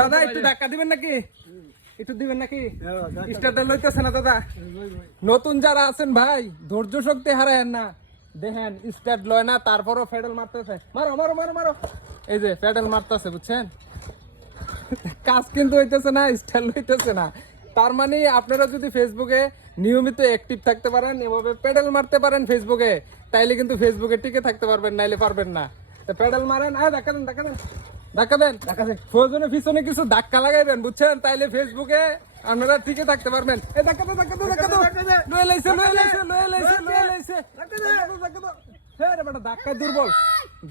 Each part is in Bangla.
দাদা, একটু ধাক্কা দিবেন নাকি? একটু দিবেন নাকি? স্টার্টার লইতেছে না দাদা? নতুন যারা আছেন ভাই, ধৈর্য শক্তি হারায়েন না। দেখেন স্টার্ট লয় না, তারপরও ফেডেল মারতেছে। মারো মারো মারো মারো। এই যে, ফেডেল মারতেছে, বুঝছেন? কাজ কিন্তু হইতেছে না, স্টাইল হইতেছে না। তার মানে আপনারা যদি ফেসবুকে নিয়মিত অ্যাক্টিভ থাকতে পারেন, এভাবে প্যাডেল মারতে পারেন ফেসবুকে, তাইলে কিন্তু ফেসবুকে টিকে থাকতে পারবেন, নাইলে পারবেন না। তো পেডেল মারেন আর ধাক্কা দেন ধাক্কা দেন। ধাক্কা দেন। প্রয়োজনে পিছনে কিছু ধাক্কা লাগাইবেন বুঝছেন? তাইলে ফেসবুকে আপনারা থাকতে পারবেন। এই ধাক্কা দাও ধাক্কা দাও ধাক্কা দাও লয়ে লাইছে লয়ে লাইছে লয়ে লাইছে লয়ে লাইছে। ধাক্কা দাও ধাক্কা দাও হ্যাঁ রে বেটা ধাক্কায় দুর্বল।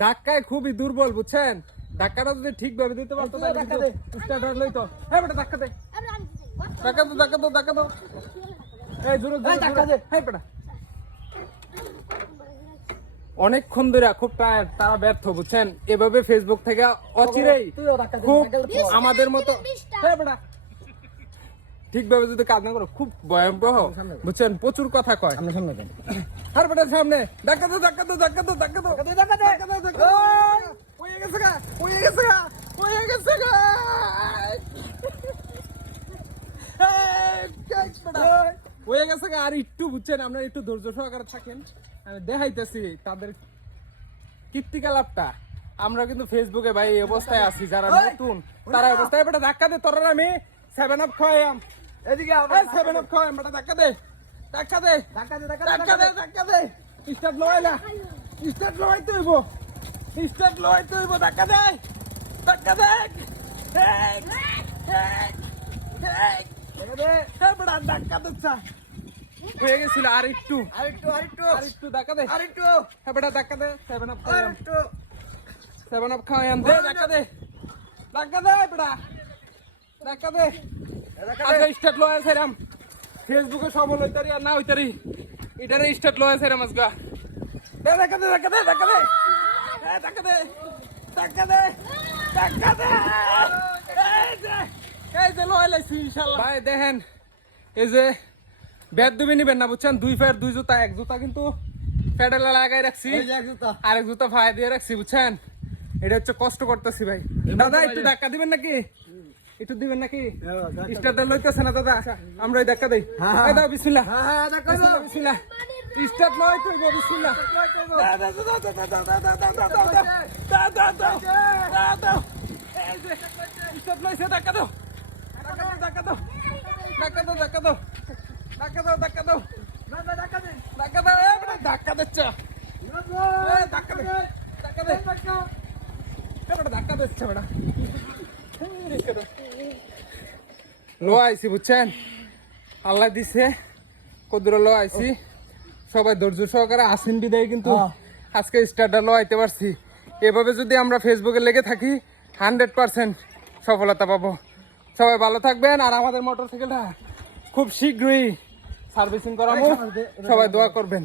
ধাক্কায় খুবই দুর্বল বুঝছেন? ধাক্কাটা যদি ঠিকভাবে দিতে পারতো তাহলে হ্যাঁ বেটা ধাক্কা দে। ধাক্কা ধাক্কা ধাক্কা এই জোরে জোরে ধাক্কা দে। হ্যাঁ বেটা। অনেকক্ষণ ধরে খুব টায়ার্ড তারা ব্যর্থ বুঝছেন? এভাবে ফেসবুক থেকে অচিরেই খুব আমাদের মতো হ্যাঁ ঠিকভাবে যদি কাজ না করো খুব ভয়াবহ বুঝছেন? প্রচুর কথা কয়। সামনে আর বেটা সামনে। ধাক্কা তো ধাক্কা তো ধাক্কা তো ধাক্কা তো ধাক্কা দাও ধাক্কা দাও ধাক্কা দাও হয়ে গেছে গা হয়ে গেছে গা হয়ে গেছে গা এই, দেখ বেটা। হয়ে গেছে আর একটু বুঝছেন আপনারা একটু ধৈর্য সহকারে থাকেন। আমি দেখাইতেছি তাদের কীর্তিকলাপটা আমরা কিন্তু ফেসবুকে ভাই এই অবস্থায় আছি যারা নতুন তারা অবস্থায় বেটা ধাক্কা দে তোরা আমি সেভেন আপ খাওয়াইম এদিকে সেভেন আপ খাওয়াইম বেটা ধাক্কা দে ধাক্কা দে ধাক্কা দে ধাক্কা ধাক্কা দে ধাক্কা দে। স্টার্ট লইলা স্টার্ট লইতে হইব। স্টার্ট লইতে হইব ধাক্কা দে। ধাক্কা দে। এই, এই, দে। এই বেটা ধাক্কা দিচ্ছা। হয়ে গেছিল আর একটু। আরেকটু আরেকটু আর একটু। ধাক্কা দে। আরেকটু হ্যাঁ বেটা ধাক্কা দে। সেভেন আপ খাওয়াইম আরেকটু সেভেন আপ খাওয়াইম দে ধাক্কা দে। ধাক্কা দে বেটা। ধাক্কা দে। আজকে স্টার্ট লয় সেরাম ফেসবুকে সবল হইতারি আর না হইতারি এটারে স্টার্ট লয় সেরাম আজকে। দে ধাক্কা দে ধাক্কা দে ধাক্কা দে। ধাক্কা দে। ধাক্কা দে। ধাক্কা দে। এই যে এই যে লয় লাইছি ইনশাআল্লাহ। ভাই দেখেন এই যে ব্যাট দুবি নিবেন না বুঝছেন দুই ফের দুই জুতা এক জুতা কিন্তু প্যাডেলে লাগাই রাখছি আরেক জুতা ভাই দিয়ে রাখছি বুঝছেন এটা হচ্ছে কষ্ট করতেছি ভাই দাদা একটু ধাক্কা দিবেন নাকি একটু দিবেন নাকি স্টারটা লইতেছে না দাদা আমরা ওই ধাক্কা দিই দাদা বিসমিল্লা বিসমিল্লা নয় তুই বিসমিল্লা স্টার্ট নয় ধাক্কা দাও ধাক্কা দাও ধাক্কা দাও ধাক্কা দাও ধাক্কা দাও ধাক্কা দাও ধাক্কা দাও। ধাক্কা দাও ধাক্কা দিচ্ছে। ধাক্কা দে ধাক্কা দে। ধাক্কা দিচ্ছে বেটা লো আইছি বুঝছেন? আল্লাহ দিছে কদুর লো আইছি। সবাই ধৈর্য সহকারে আসেন বিদায় কিন্তু আজকে স্টার্টার লো আইতে পারছি। এভাবে যদি আমরা ফেসবুকে লেগে থাকি হান্ড্রেড পার্সেন্ট সফলতা পাবো। সবাই ভালো থাকবেন আর আমাদের মোটর সাইকেলটা খুব শীঘ্রই সার্ভিসিং করাবো সবাই দোয়া করবেন।